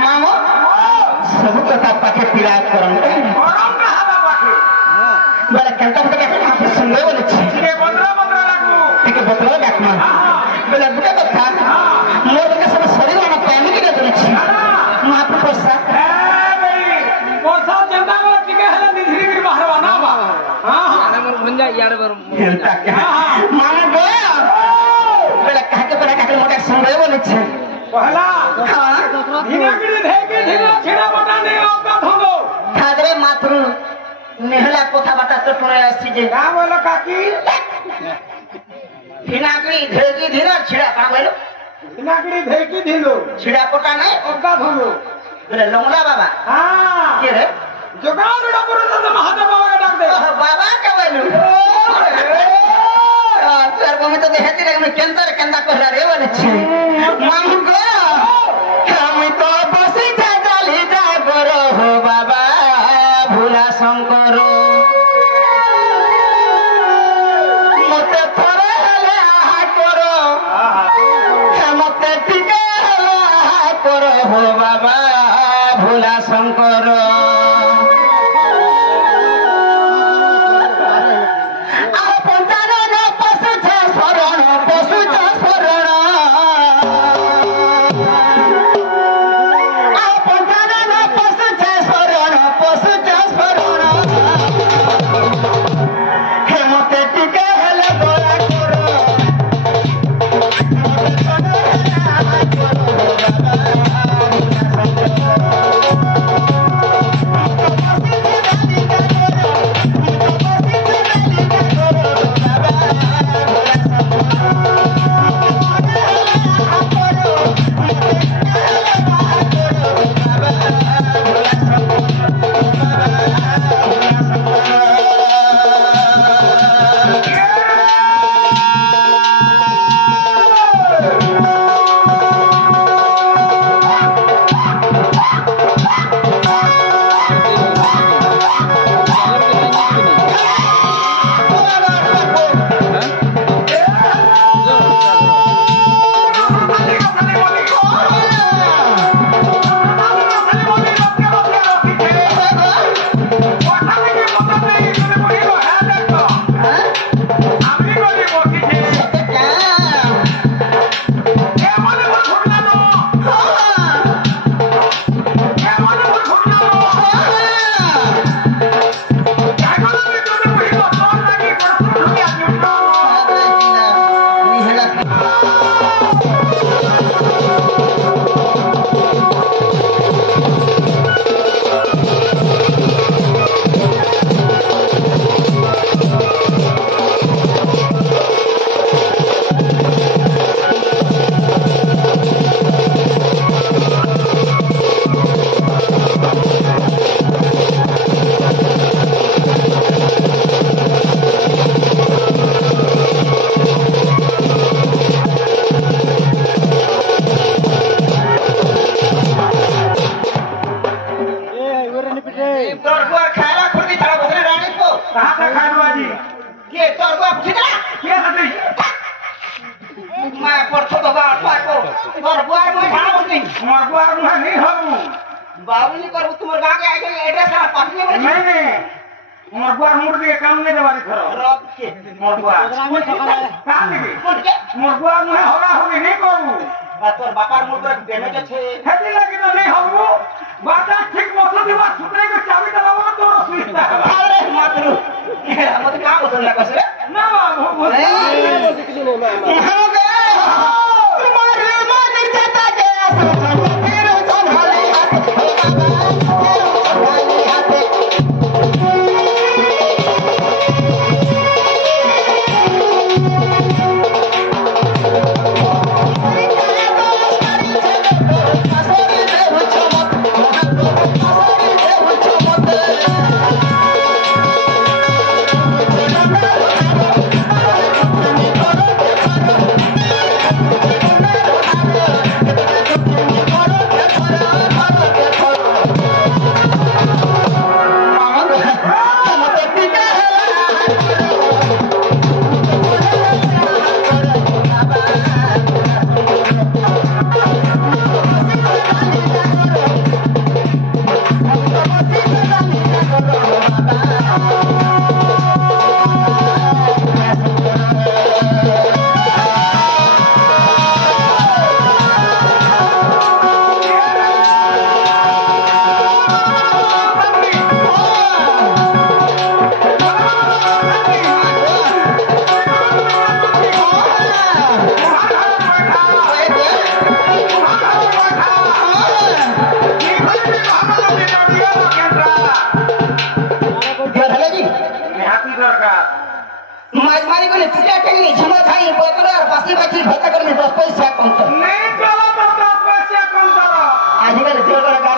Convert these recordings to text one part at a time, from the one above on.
मामो सब कथा पाखे पिला करम कहावा पाखे बोले केंता बता के आप सुनले बोले छी के बंदरा लागू ठीक है बतला डाकमा बोले बुका कथा मोर के सब शरीर में पानी के बोले छी महाप्रभु सा वर्षा जनता को टिके हले निधि गिर बाहरवा ना बा हां आना मोर भंजा यार बर केंता के माने गया बोले कह के बोले का मोटा सुनले बोले छी पहला हां धीना गिर धे धीना छेड़ा बटा नहीं होगा धोगो ठाकरे मातृ नेहला कोथा बाटा तो टोरे आसी जे का बोलो काकी फिनाकड़ी धेगी धीरा छिड़ा का बोलो फिनाकड़ी धेगी ढिलो छिड़ा पोटा नहीं ओका धोलो बोले लोंगला बाबा हां के रे जोगाड़ डबर तो महादेव बाबा का डाक दे बाबा का बोलो सर को मैं तो देखती रे मैं केंदा कहला रे बोले छी मांगू को हम तो बसी जाली जा करो हो बाबा भोला शंकर मते थोड़े हले आहा करो मते टिके हले आहा करो हो बाबा भोला शंकर बाबूजी कर तुम गांव के आके एड्रेस का पटने में नहीं मोरबुआ मूड के काम नहीं देवारी खरो रब के मोरबुआ काम नहीं मोरबुआ मुहे होला होगी नहीं करू तोर बापार मूड पर डैमेज छे हेती लगी तो नहीं होऊ बाटा ठीक मत दिवा सुतरे के चाबी दलावा तो सुइस्ता अरे मातरू हम तो काम होत ना कसरे ना बाबू दिखली नहीं मैं तुम्हारे मन जाता के फिर संभाले हाथ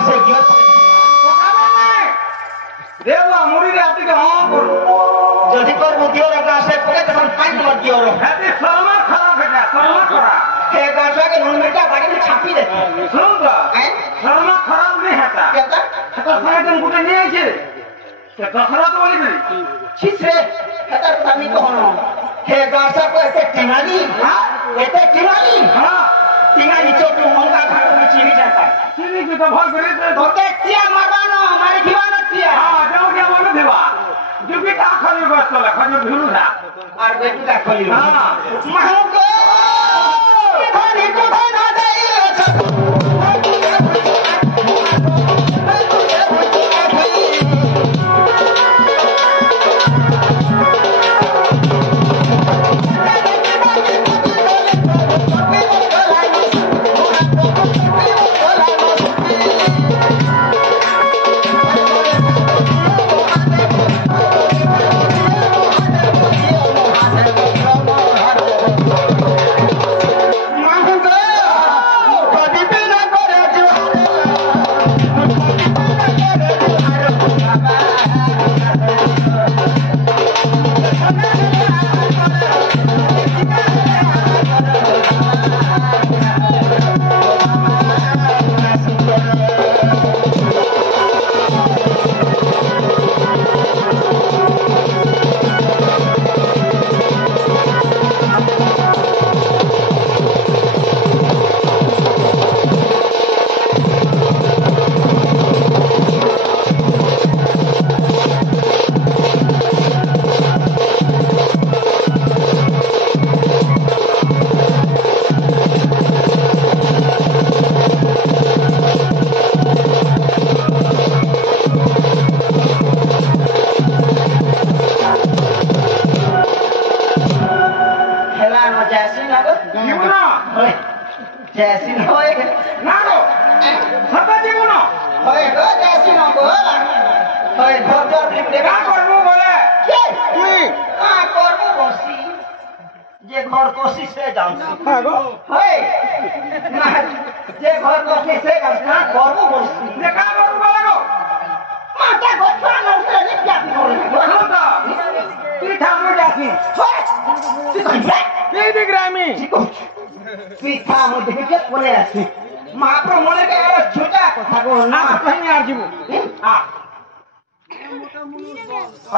ସେ ଗିଅ দেওয়া মুড়িরে আপনি হ্যাঁ করুন যদি করবো গিয়র গাছে পড়ে তখন পাই তোমার গিয়র হ্যাঁ সলমা খারাপ এটা সলমা খারাপ হে গাছকে নুন মির্চা বাড়িতে ছাপি দে শুনুন তো হ্যাঁ সলমা খারাপ নেই হেতা কেতা হেতা সাইডন গুটে নিয়েছে সে দশরা তো বলি ছিসরে হেতার আমি কহন হে গাছকে এতে টিঙালি হ্যাঁ এতে টিঙালি হ্যাঁ টিঙালি চোটু মঙ্গা ঘাট में চিনি जाता চিনি কি তো ভয় করে তোতে টিয়া মারবানো মারি দিবানো টিয়া হ্যাঁ যাও কি মনে দেবা যদি তা খালি বসত খালি ভিড়ু না আর বেটুটা খলি হ্যাঁ মাহগো কোথায় কোথায় না দেই जैसी होए না গো সতা দিব না होए गो जैसी न गो होए भोजर लिपले কা করবো বলে के तुई का करबो बसी जे घर कोसी से जाऊं হ্যাঁ গো होए ना जे घर कोसी से जाऊं का करबो बसी যে কা করবো বলে গো माता गोछा न से ने क्या करे শুনুন তো তুই থামো যাসি होए तू कहिया এই দিক রামি তুই থাম দেখে পড়ে আছে মাত্র মনে কে ছোটা কথা গো না না কই আর দিব হ্যাঁ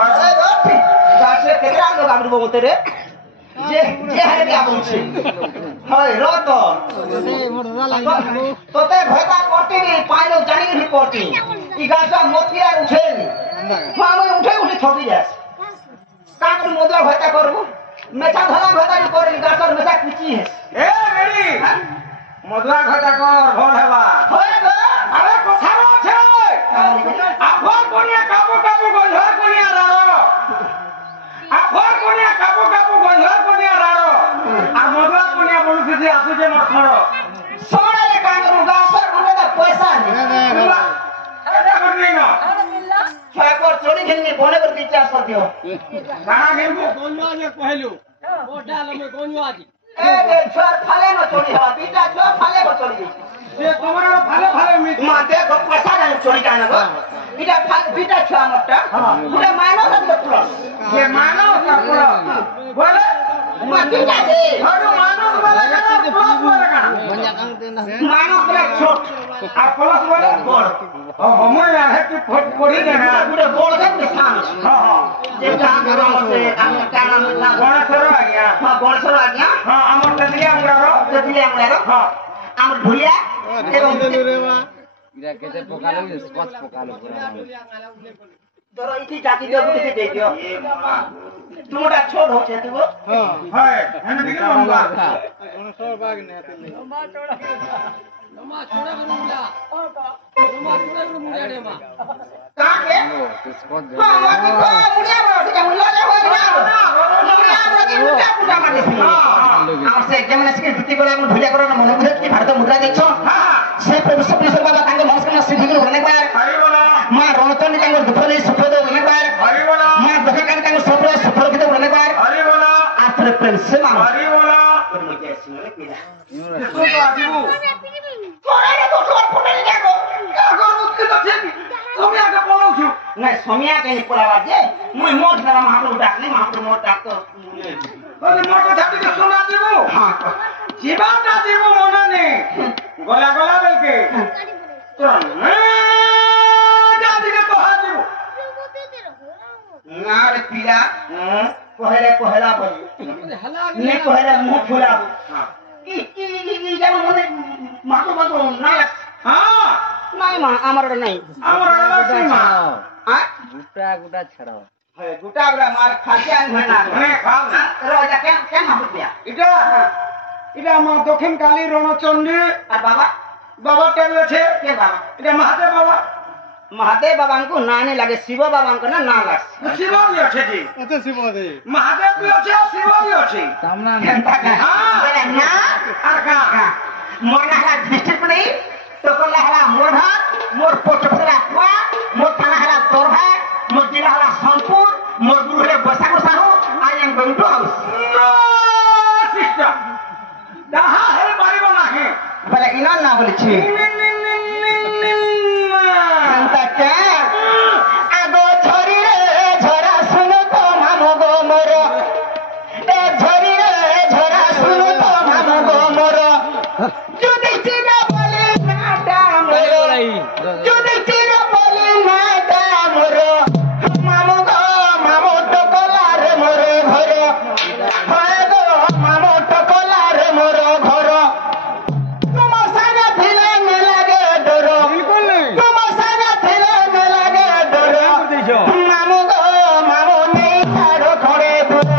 अरे बाप गाছে কেকরা লোক আমরি বলতে রে যে যে হারে কে বলছে হয় রত তোতে ভয়টা করতে নি পাইলো জানি নি করতে ই গাছা মতি আর উঠেন আমি উঠে উঠে ছবি যাস কাক মদলা ভয়টা করব মেচা ধরা ভয়টা করে গাছর মেচা কুচি হে এ রেডি মদলা ঘটা কর ভল হেবা হয় গো আরে কথা আছে আফর কোনিয়া কাবু কাবু গন্ধর কোনিয়া রারো আফর কোনিয়া কাবু কাবু গন্ধর কোনিয়া রারো আর মদলা কোনিয়া বলুছি যে আসুছে নখর সোড়ালে কাক গাছর কোনে পয়সা নি আরে দেখো নি না ছয় কর চড়ি খেলনি বনে করে বিচার করদিও কানা গেমু কোনवा जे कहलु ओ डाल में कोनवा जी ए छोर फाले न चोरी हवा बीटा छोर फाले को चोरी যে তোমরা ভালো ভালো মিট मा देखो पैसा जाने चोरी कान गो बीटा बीटा छोआ मट्टा पूरा माइनस है प्लस যে মানো তারপর বলে मा बीटा दे হলো মানো বলে কেন প্লাস বলে কেন माइनस पूरा छोट আর প্লাস বলে बड़ ও মই আর হেতু পড়ি দে না पूरा बड़ के निशान হ্যাঁ হ্যাঁ जे काम गरम से काम काम ना গণেশ্বর আজ্ঞা हां गणसर आज्ञा হ্যাঁ আমার তেলিয়া মুড়ার तो दिले हमरा হ্যাঁ हम भुलिया एवं इरा केते पकालो स्कॉच पकालो पूरा धरो इति जाति दे बुटे दे दियो तुमटा छोड़ हो छे तू হয় আমি দিকে মামলা नमा छोड़ा करू मुला नमा छोड़ा करू मुला रे मा का के स्कॉच हां माकी को मुड़िया बड़ के मुला ले हो ना मुड़िया बड़ के मुड़ा पुटा माटी हम से केमने से दुती गोला हम भुलिया करो ना मन बुझे कि भारत मुद्रा देखछो से प्रभु सब बाबा तांगे नमस्कार सिद्धि गुरु बने बार হরি বলা मा रणचंडी तांगे दुफली सुफद बने बार হরি বলা मा दखकान तांगे सफर सफर के बने बार হরি বলা आफ्टर प्रिंस से मा হরি বলা मुझे सुने पीला তো আসিবু थोड़ा रे तो छोड़ फुटे नहीं देखो क्या करू না সমিয়া কেন পড়াবার যে মুই মোট ধরা মহাপ্রভু ডাকলে মহাপ্রভু মোট ডাকতো বলে মোর কথা টিকে শোনা দিব হ্যাঁ জীবনটা দিব মনে নেই গলা গলা বলকে তোর জাতিকে কহা দিব না রে পিলা কহেলে কহেলা বলি হেলা নে কহেলে মুখ ফুলাবো যেমন মনে মাতো মাতো না হ্যাঁ নাই মা আমার ওটা নাই আমার আলাদা মা গোটা গোটা ছাড়াও গোটা গোটা মার খাতে আন হয় না নে খাও না রোজা কেন কেন মাপুর দিয়া এটা এটা আমার দক্ষিণ কালী রণচণ্ডী আর বাবা বাবা কেন আছে কে বাবা এটা মহাদেব বাবা মহাদেব বাবাଙ୍କୁ ନା ନି ଲାଗେ ଶିବ ବାବାଙ୍କ ନା ନା ଲାଗେ ଶିବ ବି ଅଛି ଜି এতে শিবদে ମହାଦେବ ବି ଅଛି ଆଉ ଶିବ ବି ଅଛି সামনা କେନ୍ତା କା ବୋଲେ ନା আর কা ମୋର ନା ହେଲା ଡିଷ୍ଟ୍ରିକ୍ଟ ନେଇ ତ କଲା ହେଲା ମୋର ଭାଗ ମୋର ପୋଟଫେରା କୁଆ ମୋର ଥାନା ହେଲା ତୋର ଭାଗ ମୋର ଜିଲ୍ଲା ହେଲା ସୋନପୁର ମୋର ଗୁରୁ ହେଲେ ବୈଶାଖ Sahu I am going to house system যাহা হেল পারিব নাহি ବୋଲେ ଇନ ନା ବୋଲିଛି କେନ୍ତା କା ଆଗ ଝରିରେ ଝରା ଶୁଣ ତ ମାମୁ ଗୋ ମୋର ଏ ଝରିରେ ଝରା ଶୁଣ ତ ମାମୁ ଗୋ ମୋର ଯଦି ଚିର ବୋଲି ନାଟା ମୋର ଯଦି ଚିର ବୋଲି ନାଟା ମୋର ମାମୁ ଗୋ ମାମୁ ଟକଲାରେ ମୋର ଘର হয় গো মামୁ ଟକଲାରେ ମୋର ଘର ତୁମ ସାଙ୍ଗେ ଥିଲେ ନ ଲାଗେ ଡର ତୁମ ସାଙ୍ଗେ ଥିଲେ ନ ଲାଗେ ଡର ମାମୁ ଗୋ ମାମୁ ନେଇ ଛାଡ଼ ଖଡ଼େ ଦୂର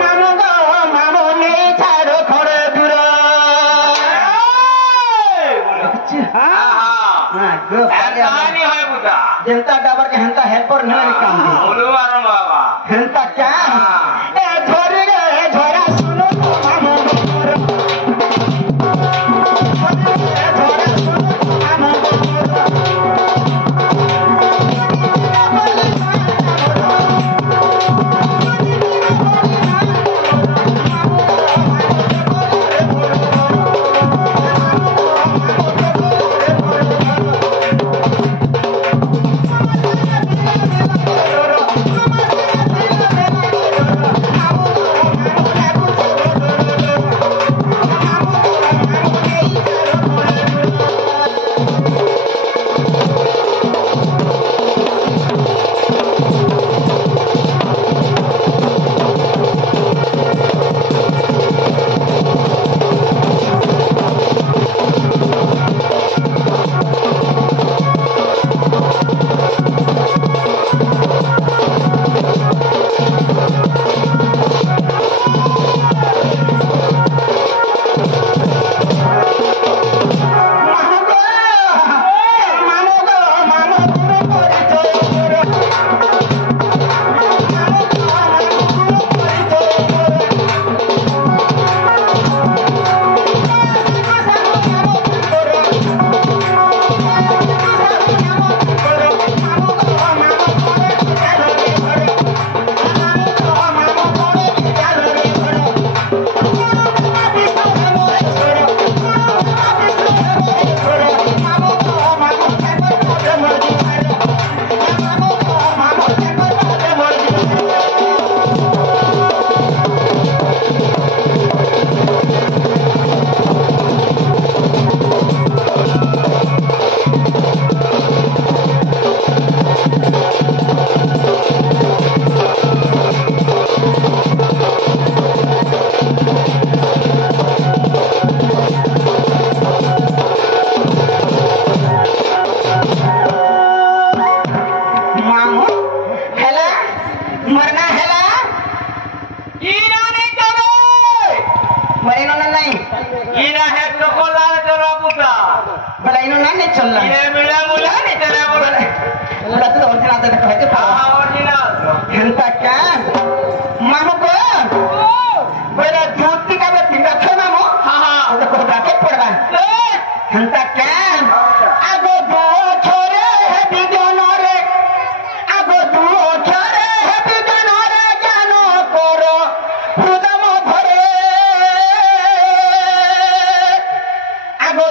ମାମୁ ଗୋ ମାମୁ ନେଇ ଛାଡ଼ ଖଡ଼େ ଦୂର কাহানি হয় বুঝা যেন্তা ডাবার কে হেন্তা হেল্পর নেলানি কাম দি বলো আর বাবা হেন্তা কা এ ঝরি রে ঝরা শুনো তো মামু গোর ঝরা শুনো তো মামু গোর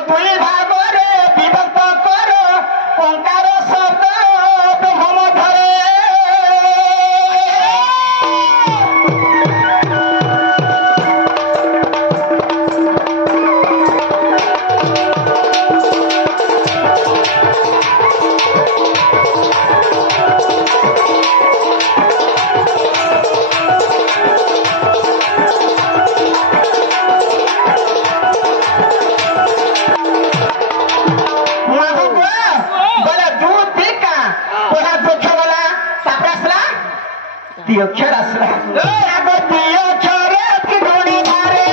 ଦୁଇ ଭାଗରେ ବିଭକ୍ତ କର ଟଙ୍କାର ଶବ୍ଦ ବ୍ରହ୍ମ দিও খেড়া আগো দিও ছরে গুড়ি ধারে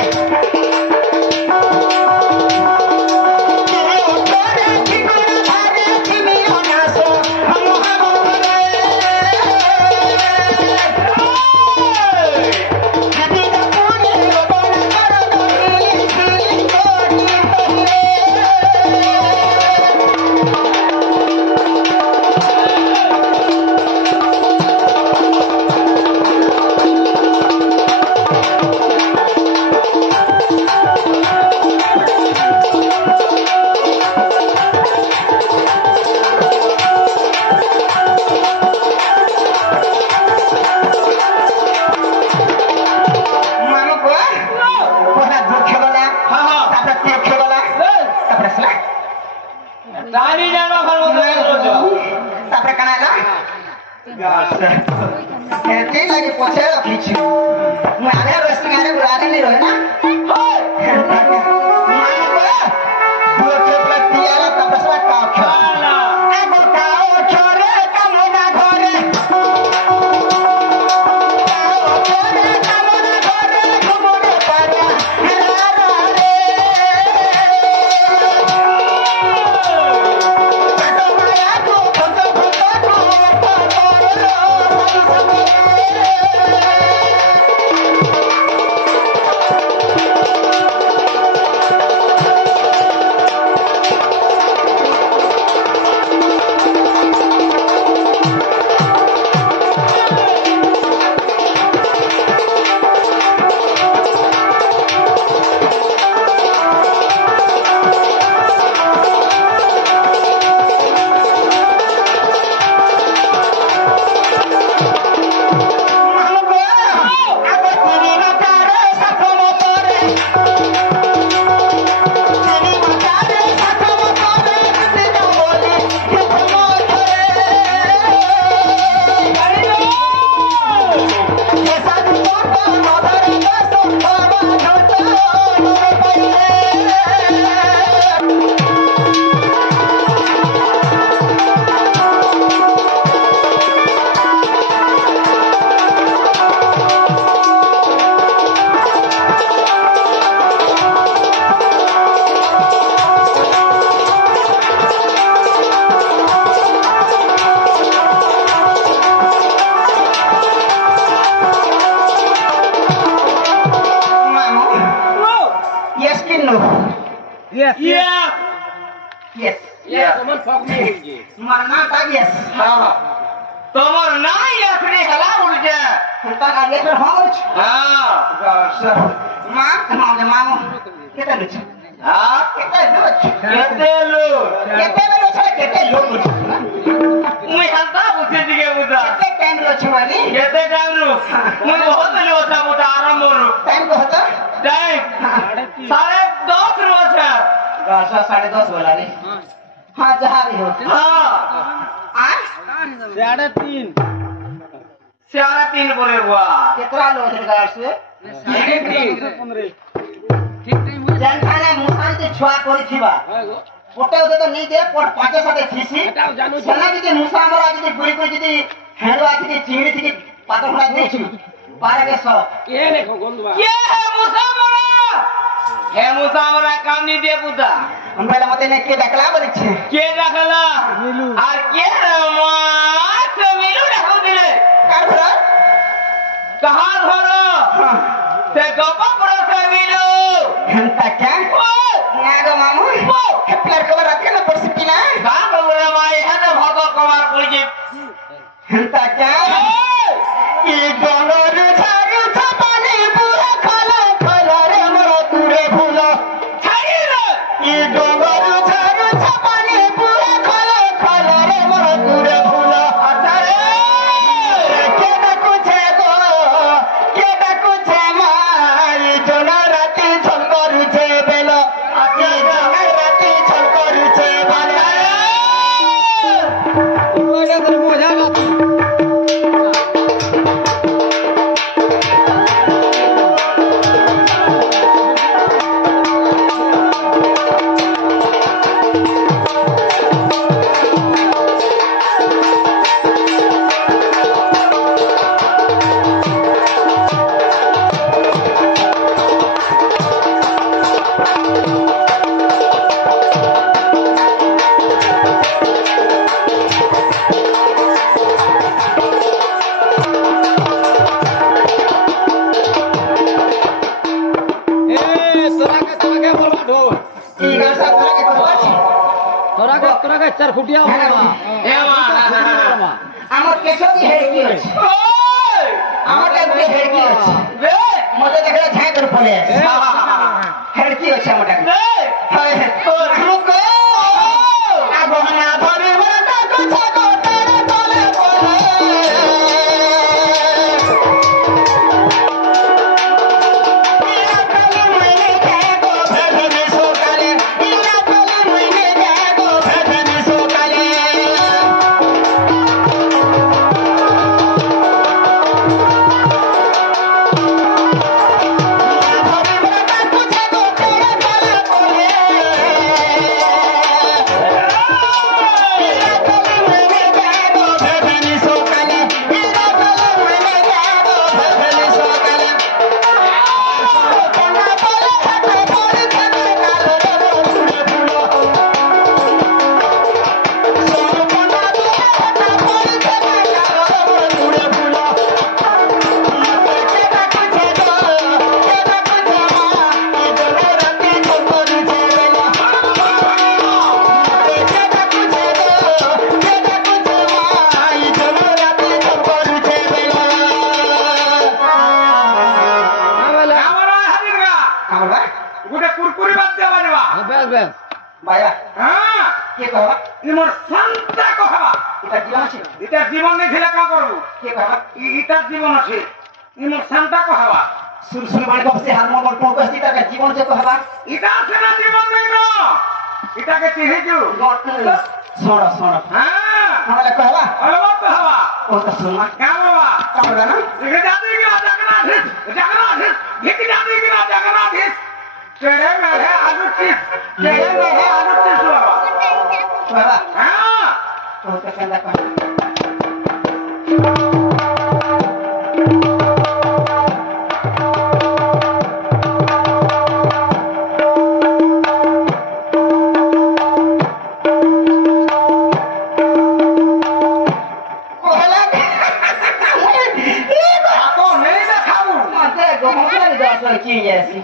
lagi pose rଖିଛି ମୁଁ ଆରେ ରସ୍ତି ଗାରେ ବୁଲାରେ ନି ରहे ना তোমার নাই এখনি খেলা উল্টে তা আগে ফের হজ হ্যাঁ মা তোমাকে মামু কেতে লুছ কেতে লুছ কেতে লো কেতে লুছ কেতে লুছ মুই হালকা বুঝে দিকে বুঝা কেতে টাইম লুছ মানে কেতে টাইম রু মুই বহুত লোটা মোটা আরাম রু টাইম কত টাইম 10:30 রু আছে 10:30 बोला नी हां जहां भी हो हां आ 3:30 3:30 बोले हुआ केतरा लोग गाड़ से 15 ठीक टाइम हो जान खाना मुसान से छुआ कोरी थीबा पोटे होते तो नहीं दे पर पांचे साथे थीसी हटाओ जानो सना जी मुसा हमरा जी गुरी गुरी जी हेडवा जी चिंगड़ी जी पातो खड़ा देछि 12 के 100 ये देखो गोंदवा ये है मुसामरा हे मुसामरा काम नहीं दे बुदा हम पहले मते ने के देखला बोली छे के देखला मिलू আর কে মাছ মিলু দেখো দিলে कार भरा कहां ধরো সে গোপাপুর সে মিলু घंटा क्या ও नागो मामू प्लेयर कवर रखे ना पड़सी पिला গা বলে মাই হাতে ভগ কমার পড়ি घंटा क्या ई डोंगर झारू छपाने पूरा खाला खाला रे मोर तुरे फूला ছাড়ি রে ई डोंगर झारू छपाने पूरा खाला खाला रे मोर तुरे फूला আরে केटा कुछे गो केटा कुछे माई जोना राती झलकरू छे बेलो ई जोना राती झलकरू চার ফুটিয়া আমার কেশবী হেড়কি আছে আমার ডাকবে হেড়কি আছে মধ্যে দেখলে ঝাঁ করে পড়ে আছে হেড়কি আছে আমার ডাকবে জীবন নেই খেলে কা করবো ইটার জীবন আছে মোর শান্তা কহাবা সুরসুর বাড়ি বসে হারমোন পৌঁছাছি তাকে জীবন যে কহবা এটা আছে না জীবন নেই না এটাকে চিনিছু শোনো শোনো হ্যাঁ আমাকে কহবা অলবা কহবা ওটা শোনা কামবা কামবা না দেখে যাবি কি না জাগনাথ দেখে যাবি কি না জাগনাথ চেড়ে মেঘে আলুটি কহবা হ্যাঁ ওটা কেন্দা কহবা কি আছে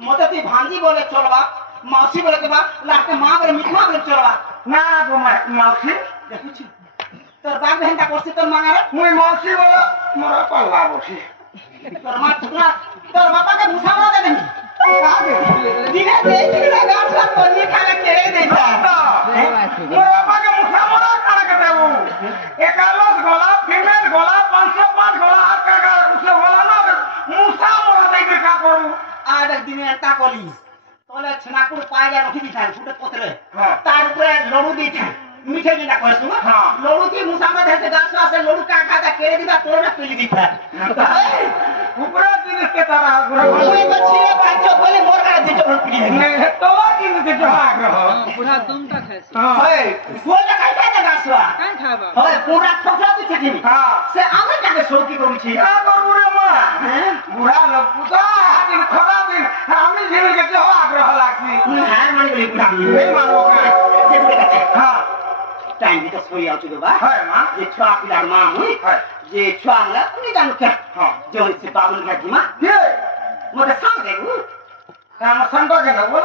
মতে তুই ভাঞ্জি বলে চলবা মাসি বলে দেবা লাস্টে মা বলে মিঠা বলে চলবা না গো মাসি দেখুছি তোর বাপ ভেনটা করছি তোর মাঙারে মুই মাসি বলে মোরা পাল্লা বসি তোর মা টুকরা তোর বাপাকে মুসা মারা দেবেন দিনে দেখি না গাছটা পনি খালে কেড়ে দেইতা মোর বাপাকে মুসা মারা কাকে দেব একালস গলা ফিমেল গলা 505 গলা আর কাকা উসে গলা না মুসা মারা দেইবে কা করু আর একদিনে একটা কলি তোলে ছেনাপুর পায়গা রখি দিছান ফুটে পত্রে হ্যাঁ তার উপরে লড়ু দিছান মিঠে যেটা কইছু হ্যাঁ লড়ু কি মুসামা ধরতে গাছ আছে লড়ু কাকাটা কেড়ে দিবা তোরে তুলি দিবা উপরে জিনিসকে তারা আগ্রহ ওই তো ছিড়ে পাঁচ বলে মোর কাছে দিতে বল পিড়ি তো কিন্তু কিছু আগ্রহ পুরা দমটা খাইছে হয় বলটা খাইছে না গাছরা কাই খাবা হয় পুরা ঠকরা দিতে দিবি হ্যাঁ সে আমি কাকে সৌকি করুছি কা করবো রে মা হ্যাঁ বুড়া লোক পুতা দিন খরা দিন আমি জিনিসকে যে আগ্রহ লাগছি হ্যাঁ মানে বলি পুরা এই মানো হ্যাঁ টাইম দিতে সই আছো বাবা হয় মা যে ছোয়া পিলার মা মুই হয় যে ছোয়া না তুমি জানো কে হ্যাঁ যে হইছে বাবুল গাজি মা কে মতে সামনে গু আমার সঙ্গ কেন বল